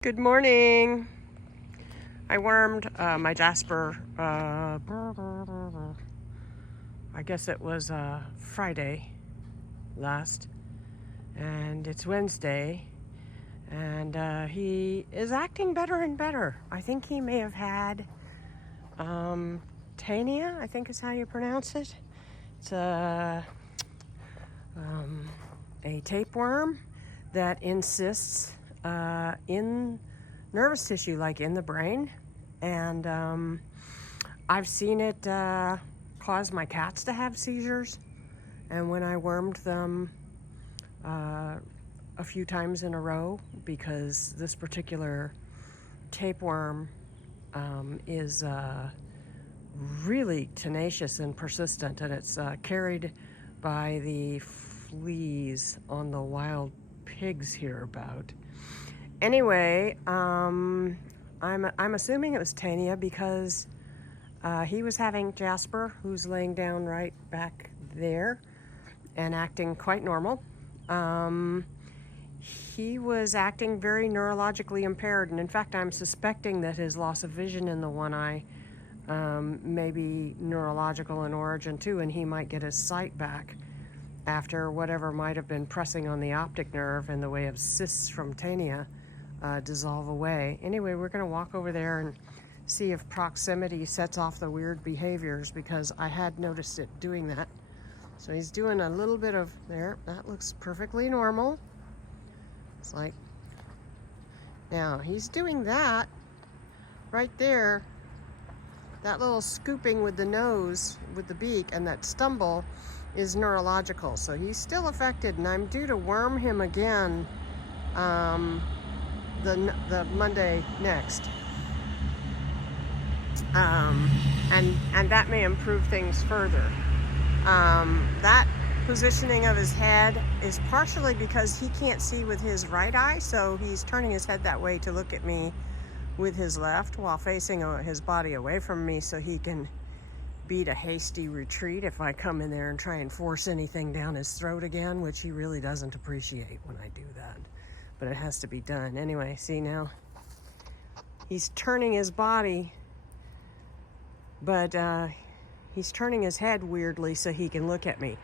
Good morning. I wormed my Jasper, I guess it was Friday last, and it's Wednesday, and he is acting better and better. I think he may have had tania, I think is how you pronounce it. It's a tapeworm that insists in nervous tissue, like in the brain. And I've seen it cause my cats to have seizures. And when I wormed them a few times in a row, because this particular tapeworm is really tenacious and persistent, and it's carried by the fleas on the wild pigs hereabout. Anyway, I'm assuming it was tania because he was having Jasper, who's laying down right back there and acting quite normal. He was acting very neurologically impaired, and in fact, I'm suspecting that his loss of vision in the one eye may be neurological in origin too, and he might get his sight back after whatever might have been pressing on the optic nerve in the way of cysts from tania dissolve away. Anyway, we're going to walk over there and see if proximity sets off the weird behaviors, because I had noticed it doing that. So he's doing a little bit of there. That looks perfectly normal. It's like, now he's doing that right there. That little scooping with the nose, with the beak, and that stumble is neurological. So he's still affected, and I'm due to worm him again the Monday next. And that may improve things further. That positioning of his head is partially because he can't see with his right eye, so he's turning his head that way to look at me with his left while facing his body away from me, so he can beat a hasty retreat if I come in there and try and force anything down his throat again, which he really doesn't appreciate when I do that. But it has to be done. Anyway, see now? He's turning his body, but he's turning his head weirdly so he can look at me.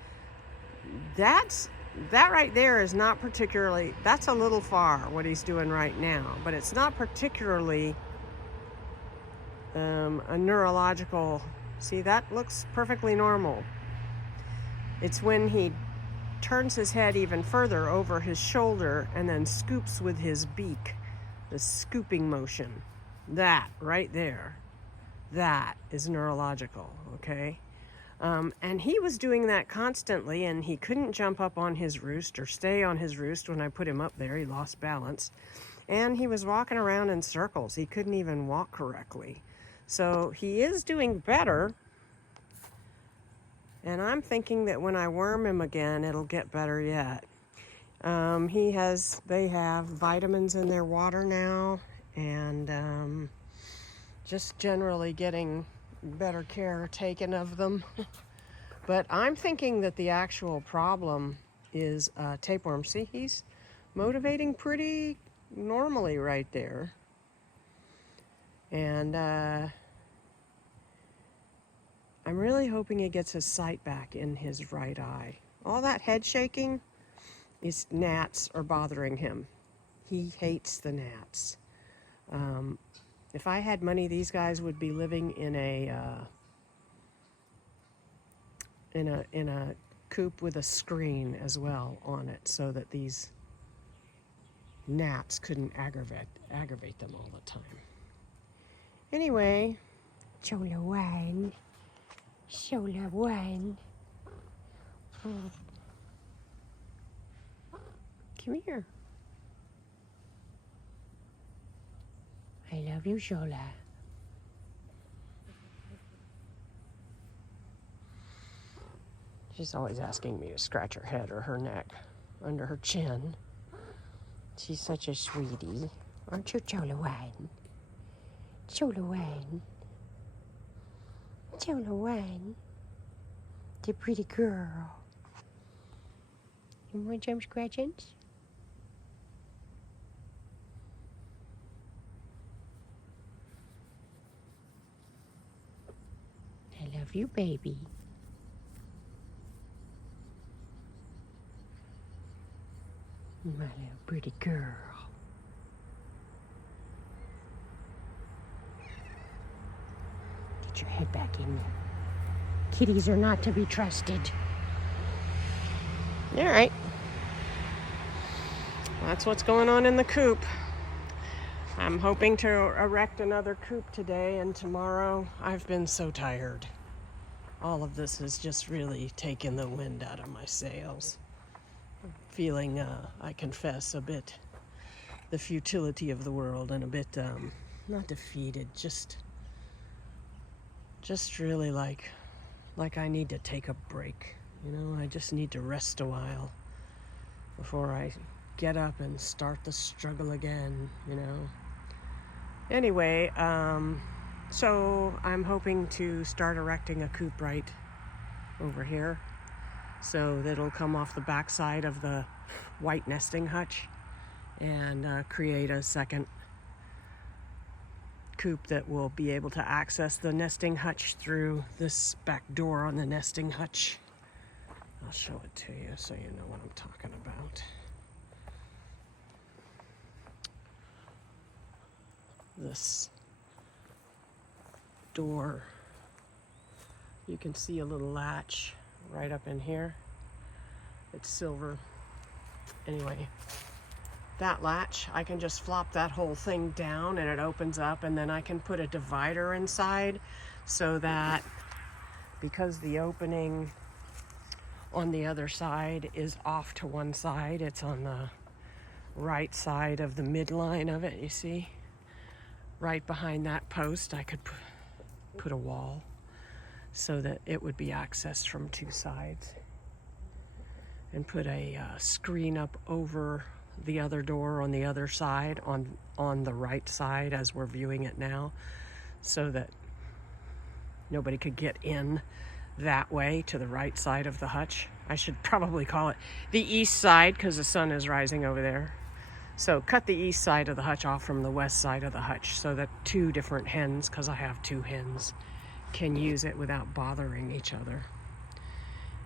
That right there is not particularly, that's a little far what he's doing right now, but it's not particularly a neurological. See, that looks perfectly normal. It's when he turns his head even further over his shoulder and then scoops with his beak, the scooping motion. That right there, that is neurological, okay? And he was doing that constantly, and he couldn't jump up on his roost or stay on his roost when I put him up there. He lost balance. And he was walking around in circles. He couldn't even walk correctly. So he is doing better. And I'm thinking that when I worm him again, it'll get better yet. They have vitamins in their water now, and just generally getting better care taken of them. But I'm thinking that the actual problem is tapeworm. See, he's motivating pretty normally right there. And I'm really hoping he gets his sight back in his right eye. All that head shaking is gnats are bothering him. He hates the gnats. If I had money, these guys would be living in a coop with a screen as well on it, so that these gnats couldn't aggravate them all the time. Anyway, Chola wine. Chola wine. Come here. I love you, Chola. She's always asking me to scratch her head or her neck under her chin. She's such a sweetie. Aren't you, Chola wine? Chola wine. Chola wine. The pretty girl. You want some scratchings? love you, baby. My little pretty girl. Get your head back in there. Kitties are not to be trusted. All right. That's what's going on in the coop. I'm hoping to erect another coop today and tomorrow. I've been so tired. All of this has just really taken the wind out of my sails. I'm feeling, I confess, a bit the futility of the world and a bit, not defeated, just really like I need to take a break. You know, I just need to rest a while before I get up and start the struggle again, you know. Anyway, so I'm hoping to start erecting a coop right over here, so that it'll come off the backside of the white nesting hutch and create a second coop that will be able to access the nesting hutch through this back door on the nesting hutch. I'll show it to you so you know what I'm talking about. This door, you can see a little latch right up in here. It's silver. Anyway, that latch, I can just flop that whole thing down and it opens up, and then I can put a divider inside so that, because the opening on the other side is off to one side, it's on the right side of the midline of it, you see? Right behind that post, I could put a wall so that it would be accessed from two sides, and put a screen up over the other door on the other side, on the right side as we're viewing it now, so that nobody could get in that way to the right side of the hutch. I should probably call it the east side because the sun is rising over there. So cut the east side of the hutch off from the west side of the hutch so that two different hens, because I have two hens, can use it without bothering each other.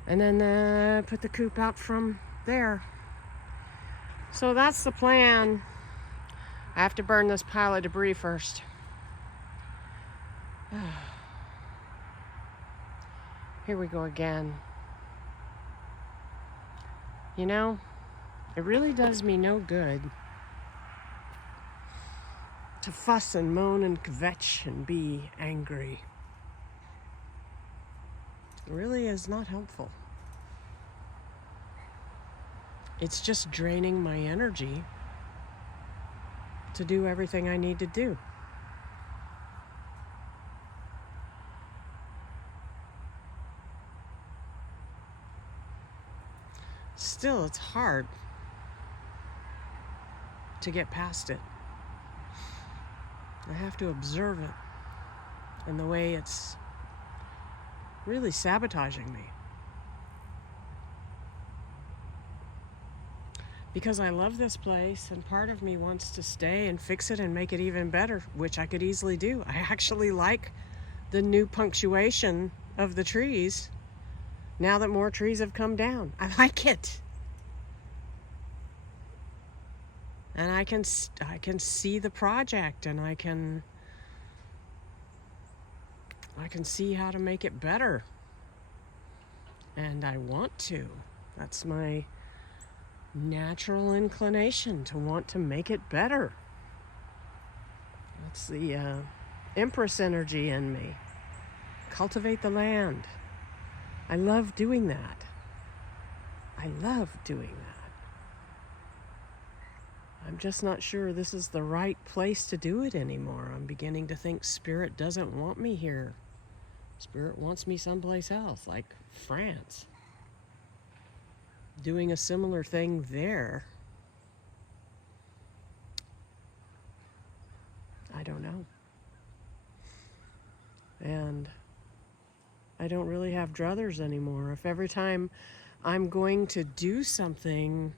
And then put the coop out from there. So that's the plan. I have to burn this pile of debris first. Here we go again. You know, it really does me no good to fuss and moan and kvetch and be angry. It really is not helpful. It's just draining my energy to do everything I need to do. Still, it's hard to get past it. I have to observe it and the way it's really sabotaging me. Because I love this place, and part of me wants to stay and fix it and make it even better, which I could easily do. I actually like the new punctuation of the trees now that more trees have come down. I like it. And I can see the project, and I can see how to make it better. And I want to. That's my natural inclination, to want to make it better. That's the Empress energy in me. Cultivate the land. I love doing that. I love doing that. I'm just not sure this is the right place to do it anymore. I'm beginning to think Spirit doesn't want me here. Spirit wants me someplace else, like France. Doing a similar thing there. I don't know. And I don't really have druthers anymore. If every time I'm going to do something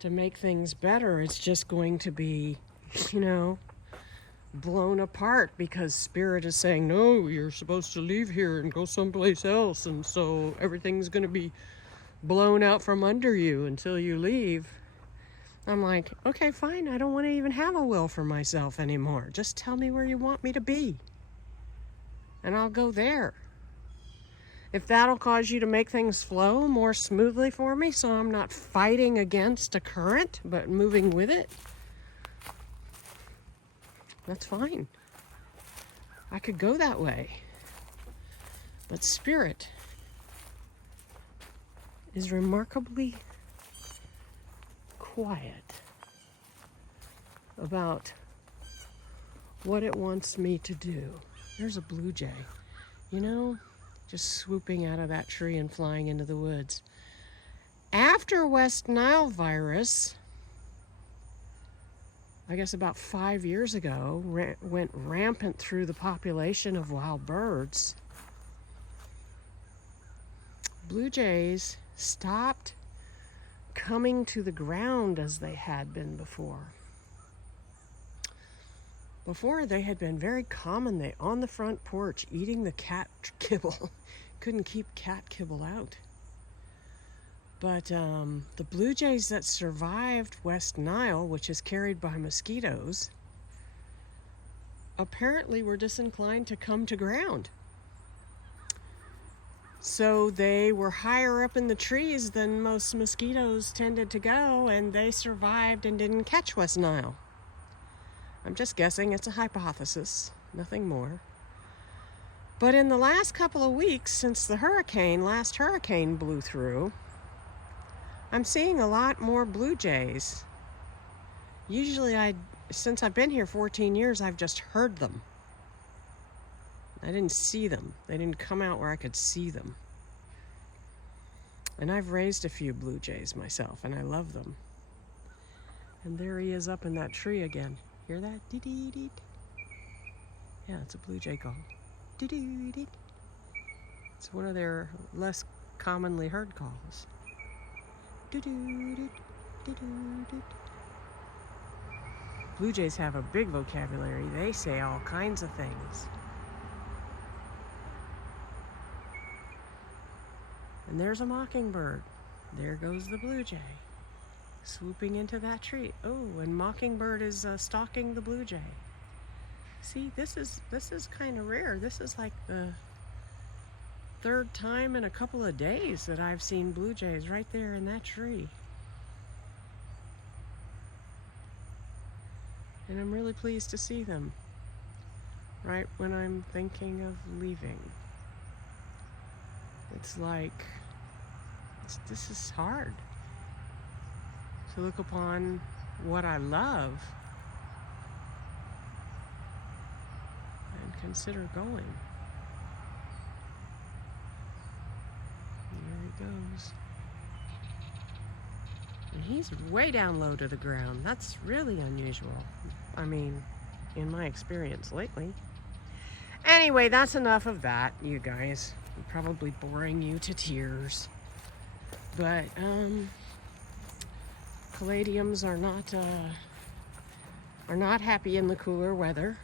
to make things better, it's just going to be, you know, blown apart because spirit is saying, no, you're supposed to leave here and go someplace else, and so everything's going to be blown out from under you until you leave. I'm like, okay, fine, I don't want to even have a will for myself anymore. Just tell me where you want me to be, and I'll go there. If that'll cause you to make things flow more smoothly for me so I'm not fighting against a current but moving with it, that's fine. I could go that way. But spirit is remarkably quiet about what it wants me to do. There's a blue jay, just swooping out of that tree and flying into the woods. After West Nile virus, I guess about 5 years ago, went rampant through the population of wild birds, blue jays stopped coming to the ground as they had been before. Before, they had been very common. They on the front porch eating the cat kibble. Couldn't keep cat kibble out. But the blue jays that survived West Nile, which is carried by mosquitoes, apparently were disinclined to come to ground. So they were higher up in the trees than most mosquitoes tended to go, and they survived and didn't catch West Nile. I'm just guessing. It's a hypothesis, nothing more. But in the last couple of weeks, since the last hurricane blew through, I'm seeing a lot more blue jays. Usually, since I've been here 14 years, I've just heard them. I didn't see them. They didn't come out where I could see them. And I've raised a few blue jays myself, and I love them. And there he is up in that tree again. Hear that? Dee-dee-dee. Yeah, it's a blue jay call. Dee-dee-dee. It's one of their less commonly heard calls. Blue jays have a big vocabulary. They say all kinds of things. And there's a mockingbird. There goes the blue jay, swooping into that tree. Oh, and mockingbird is stalking the blue jay. See, this is kind of rare. This is like the third time in a couple of days that I've seen blue jays right there in that tree. And I'm really pleased to see them right when I'm thinking of leaving. It's like, this is hard to look upon what I love and consider going. Goes. And he's way down low to the ground. That's really unusual. I mean, in my experience lately. Anyway, that's enough of that, you guys. I'm probably boring you to tears. But caladiums are not happy in the cooler weather.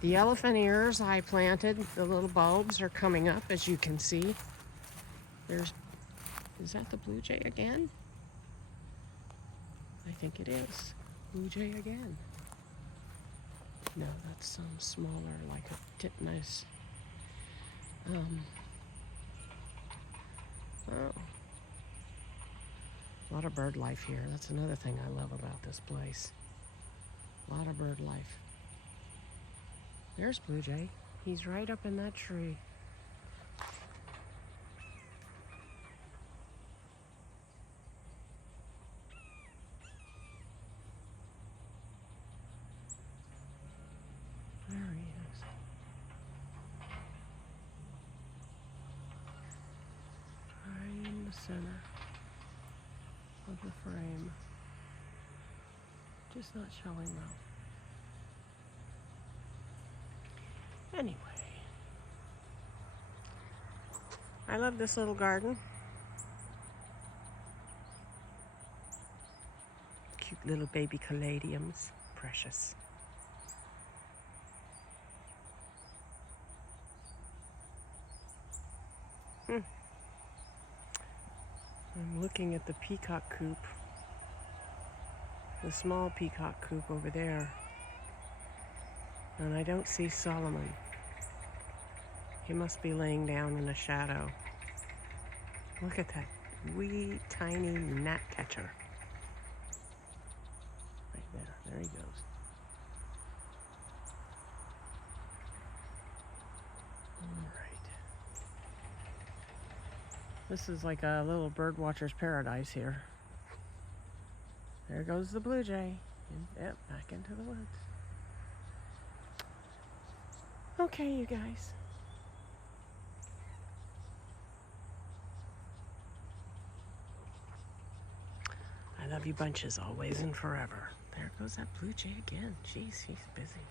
The elephant ears I planted, the little bulbs are coming up, as you can see. Is that the blue jay again? I think it is. Blue jay again. No, that's some smaller, like a titmouse. Oh. A lot of bird life here. That's another thing I love about this place. A lot of bird life. There's blue jay. He's right up in that tree. Center of the frame, just not showing well. Anyway, I love this little garden. Cute little baby caladiums, precious. I'm looking at the peacock coop, the small peacock coop over there, and I don't see Solomon. He must be laying down in a shadow. Look at that wee tiny gnatcatcher. Right there he goes. Alright. This is like a little bird watcher's paradise here. There goes the blue jay. Yep, back into the woods. Okay, you guys. I love you bunches always and forever. There goes that blue jay again. Jeez, he's busy.